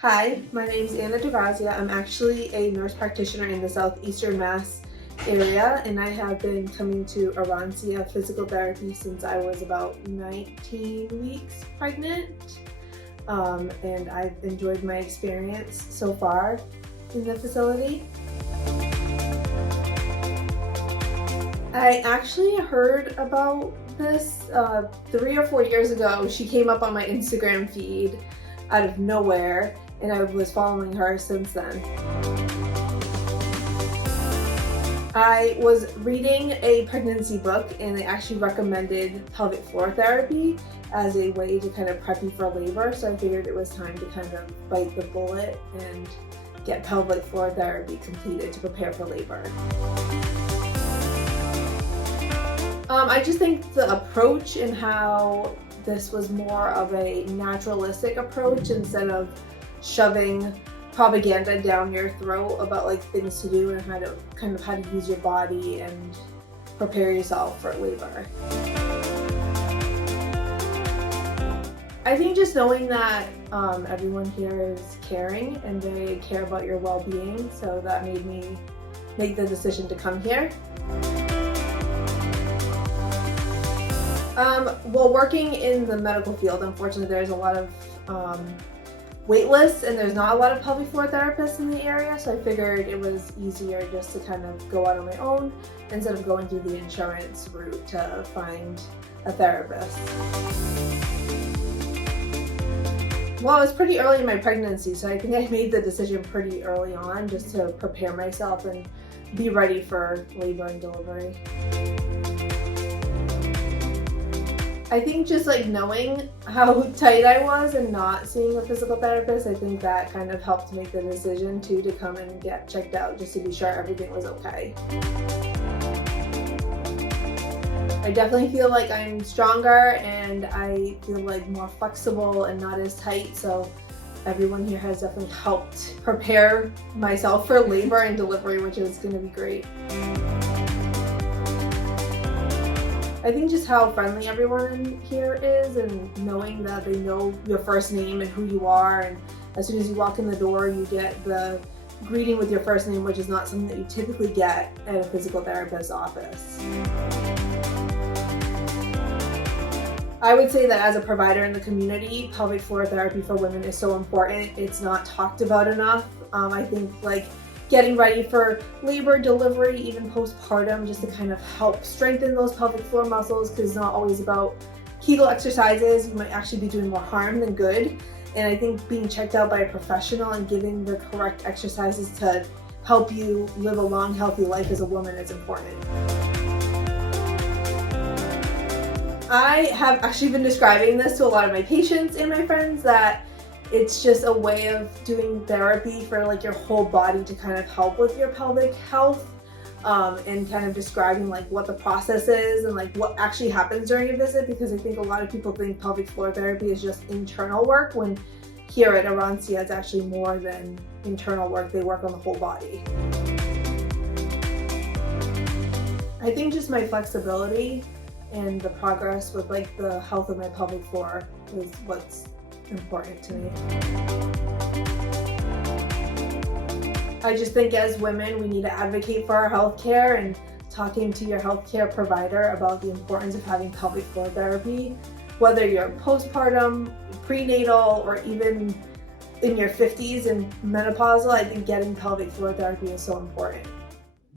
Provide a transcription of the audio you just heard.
Hi, my name is Anna DeGrazia. I'm actually a nurse practitioner in the southeastern Mass area, and I have been coming to Arancia Physical Therapy since I was about 19 weeks pregnant. And I've enjoyed my experience so far in the facility. I actually heard about this 3 or 4 years ago. She came up on my Instagram feed out of nowhere, and I was following her since then. I was reading a pregnancy book, and they actually recommended pelvic floor therapy as a way to kind of prep you for labor, so I figured it was time to kind of bite the bullet and get pelvic floor therapy completed to prepare for labor. I just think the approach and how this was more of a naturalistic approach instead of shoving propaganda down your throat about like things to do and how to use your body and prepare yourself for labor. I think just knowing that everyone here is caring and they care about your well-being, so that made me make the decision to come here. Well, working in the medical field, unfortunately, there's a lot of wait lists and there's not a lot of pelvic floor therapists in the area, so I figured it was easier just to kind of go out on my own instead of going through the insurance route to find a therapist. Well, it was pretty early in my pregnancy, so I think I made the decision pretty early on just to prepare myself and be ready for labor and delivery. I think just like knowing how tight I was and not seeing a physical therapist, I think that kind of helped make the decision too to come and get checked out just to be sure everything was okay. I definitely feel like I'm stronger and I feel like more flexible and not as tight, so everyone here has definitely helped prepare myself for labor and delivery, which is going to be great. I think just how friendly everyone here is and knowing that they know your first name and who you are, and as soon as you walk in the door you get the greeting with your first name, which is not something that you typically get at a physical therapist's office. I would say that as a provider in the community, pelvic floor therapy for women is so important. It's not talked about enough. I think like getting ready for labor, delivery, even postpartum, just to kind of help strengthen those pelvic floor muscles, because it's not always about Kegel exercises. You might actually be doing more harm than good. And I think being checked out by a professional and giving the correct exercises to help you live a long, healthy life as a woman is important. I have actually been describing this to a lot of my patients and my friends, that it's just a way of doing therapy for like your whole body to kind of help with your pelvic health, and kind of describing like what the process is and like what actually happens during a visit, because I think a lot of people think pelvic floor therapy is just internal work, when here at Arancia it's actually more than internal work. They work on the whole body. I think just my flexibility and the progress with like the health of my pelvic floor is what's important to me. I just think as women we need to advocate for our healthcare, and talking to your healthcare provider about the importance of having pelvic floor therapy, whether you're postpartum, prenatal, or even in your 50s and menopausal. I think getting pelvic floor therapy is so important.